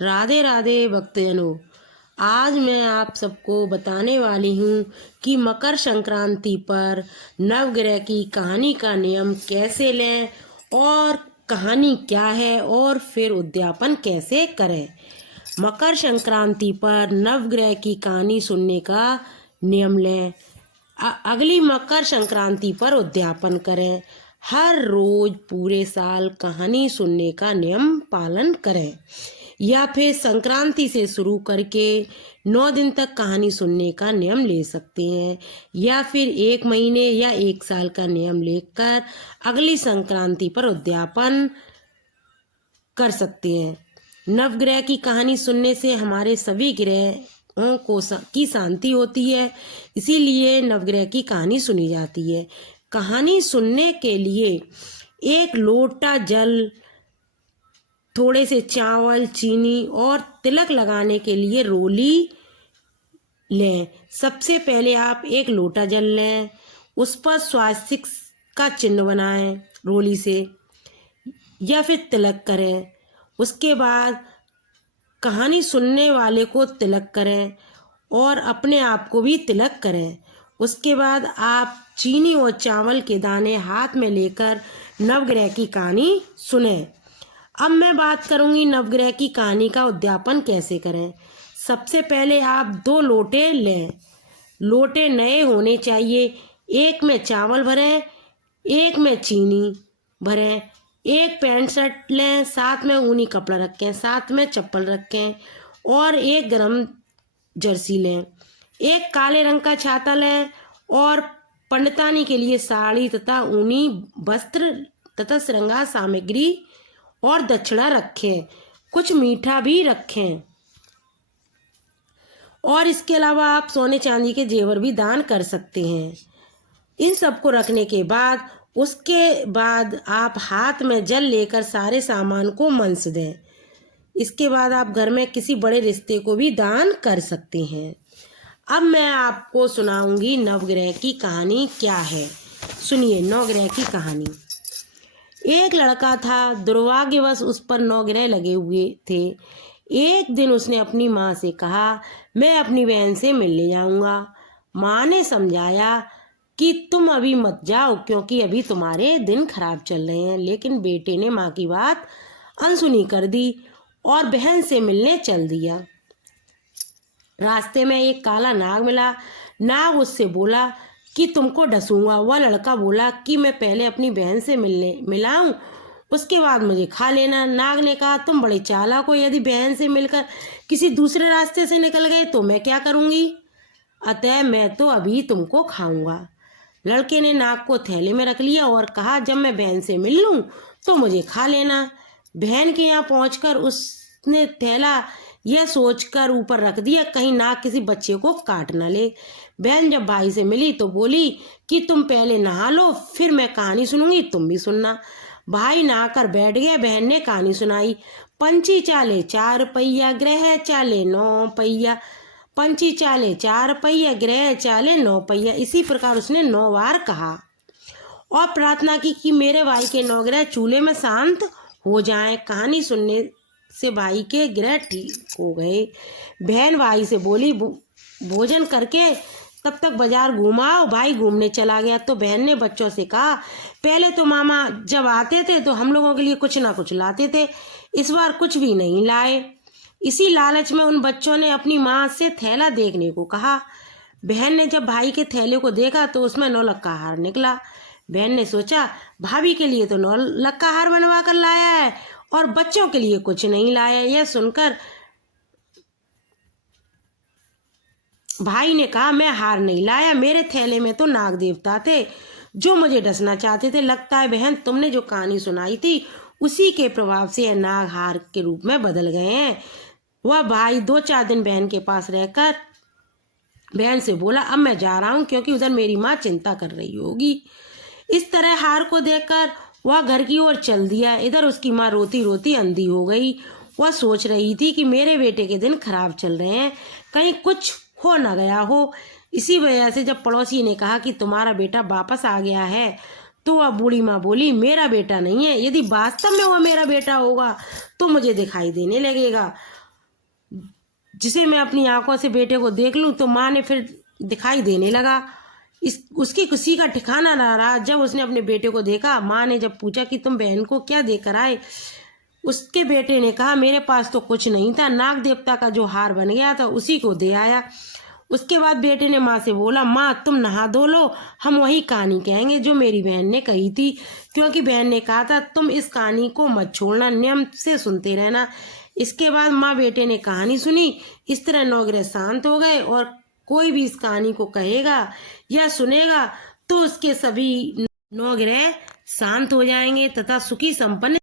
राधे राधे भक्तजनों। आज मैं आप सबको बताने वाली हूँ कि मकर संक्रांति पर नवग्रह की कहानी का नियम कैसे लें और कहानी क्या है और फिर उद्यापन कैसे करें। मकर संक्रांति पर नवग्रह की कहानी सुनने का नियम लें। अगली मकर संक्रांति पर उद्यापन करें। हर रोज पूरे साल कहानी सुनने का नियम पालन करें या फिर संक्रांति से शुरू करके 9 दिन तक कहानी सुनने का नियम ले सकते हैं या फिर 1 महीने या 1 साल का नियम लेकर अगली संक्रांति पर उद्यापन कर सकते हैं। नवग्रह की कहानी सुनने से हमारे सभी ग्रहों की शांति होती है, इसीलिए नवग्रह की कहानी सुनी जाती है। कहानी सुनने के लिए 1 लोटा जल, थोड़े से चावल, चीनी और तिलक लगाने के लिए रोली लें। सबसे पहले आप 1 लोटा जल लें, उस पर स्वास्तिक का चिन्ह बनाएं रोली से या फिर तिलक करें। उसके बाद कहानी सुनने वाले को तिलक करें और अपने आप को भी तिलक करें। उसके बाद आप चीनी और चावल के दाने हाथ में लेकर नवग्रह की कहानी सुनें। अब मैं बात करूंगी नवग्रह की कहानी का उद्यापन कैसे करें। सबसे पहले आप 2 लोटे लें। लोटे नए होने चाहिए। 1 में चावल भरें, 1 में चीनी भरें। 1 पैंट शर्ट लें, साथ में ऊनी कपड़ा रखें, साथ में चप्पल रखें और 1 गरम जर्सी लें। 1 काले रंग का छाता लें और पंडितानी के लिए साड़ी तथा ऊनी वस्त्र तथा श्रृंगार सामग्री और दक्षिणा रखें। कुछ मीठा भी रखें और इसके अलावा आप सोने चांदी के जेवर भी दान कर सकते हैं। इन सबको रखने के बाद उसके बाद आप हाथ में जल लेकर सारे सामान को मनस दें। इसके बाद आप घर में किसी बड़े रिश्ते को भी दान कर सकते हैं। अब मैं आपको सुनाऊंगी नवग्रह की कहानी क्या है। सुनिए नवग्रह की कहानी। एक लड़का था, दुर्भाग्यवश उस पर 9 ग्रह लगे हुए थे। एक दिन उसने अपनी माँ से कहा, मैं अपनी बहन से मिलने जाऊंगा। माँ ने समझाया कि तुम अभी मत जाओ क्योंकि अभी तुम्हारे दिन खराब चल रहे हैं, लेकिन बेटे ने माँ की बात अनसुनी कर दी और बहन से मिलने चल दिया। रास्ते में एक काला नाग मिला। नाग उससे बोला कि तुमको डसूंगा। वह लड़का बोला कि मैं पहले अपनी बहन से मिलाऊं, उसके बाद मुझे खा लेना। नाग ने कहा, तुम बड़े चालाक हो, यदि बहन से मिलकर किसी दूसरे रास्ते से निकल गए तो मैं क्या करूंगी? अतः मैं तो अभी तुमको खाऊंगा। लड़के ने नाग को थैले में रख लिया और कहा, जब मैं बहन से मिल लूं तो मुझे खा लेना। बहन के यहाँ पहुंचकर उसने थैला यह सोचकर ऊपर रख दिया कहीं नाग किसी बच्चे को काट न ले। बहन जब भाई से मिली तो बोली कि तुम पहले नहा लो, फिर मैं कहानी सुनूंगी, तुम भी सुनना। भाई नहाकर बैठ गया। बहन ने कहानी सुनाई। पंछी चाले 4 पहिया, ग्रह चाले 9 पहिया। पंछी चाले 4 पहिया, ग्रह चाले 9 पहिया। इसी प्रकार उसने 9 बार कहा और प्रार्थना की कि मेरे भाई के 9 ग्रह चूल्हे में शांत हो जाएं। कहानी सुनने से भाई के ग्रह ठीक हो गए। बहन भाई से बोली, भोजन करके तब तक बाजार घुमाओ। भाई घूमने चला गया तो बहन ने बच्चों से कहा, पहले तो मामा जब आते थे तो हम लोगों के लिए कुछ ना कुछ लाते थे, इस बार कुछ भी नहीं लाए। इसी लालच में उन बच्चों ने अपनी माँ से थैला देखने को कहा। बहन ने जब भाई के थैले को देखा तो उसमें 9 लक्का हार निकला। बहन ने सोचा, भाभी के लिए तो 9 लक्का हार बनवा कर लाया है और बच्चों के लिए कुछ नहीं लाया। यह सुनकर भाई ने कहा, मैं हार नहीं लाया, मेरे थैले में तो नाग देवता थे जो मुझे डसना चाहते थे। लगता है बहन तुमने जो कहानी सुनाई थी उसी के प्रभाव से यह नाग हार के रूप में बदल गए हैं। वह भाई 2-4 दिन बहन के पास रहकर बहन से बोला, अब मैं जा रहा हूँ क्योंकि उधर मेरी माँ चिंता कर रही होगी। इस तरह हार को देखकर वह घर की ओर चल दिया। इधर उसकी माँ रोती रोती अंधी हो गई। वह सोच रही थी कि मेरे बेटे के दिन खराब चल रहे हैं, कहीं कुछ हो न गया हो। इसी वजह से जब पड़ोसी ने कहा कि तुम्हारा बेटा वापस आ गया है तो वह बूढ़ी माँ बोली, मेरा बेटा नहीं है, यदि वास्तव में वह मेरा बेटा होगा तो मुझे दिखाई देने लगेगा। जिसे मैं अपनी आंखों से बेटे को देख लूं। तो माँ ने फिर दिखाई देने लगा। उसकी खुशी का ठिकाना ना रहा। जब उसने अपने बेटे को देखा, माँ ने जब पूछा कि तुम बहन को क्या देकर आए, उसके बेटे ने कहा मेरे पास तो कुछ नहीं था, नाग देवता का जो हार बन गया था उसी को दे आया। उसके बाद बेटे ने माँ से बोला, माँ तुम नहा धो लो, हम वही कहानी कहेंगे जो मेरी बहन ने कही थी, क्योंकि बहन ने कहा था तुम इस कहानी को मत छोड़ना, नियम से सुनते रहना। इसके बाद माँ बेटे ने कहानी सुनी। इस तरह 9 ग्रह शांत हो गए और कोई भी इस कहानी को कहेगा या सुनेगा तो उसके सभी 9 ग्रह शांत हो जाएंगे तथा सुखी संपन्न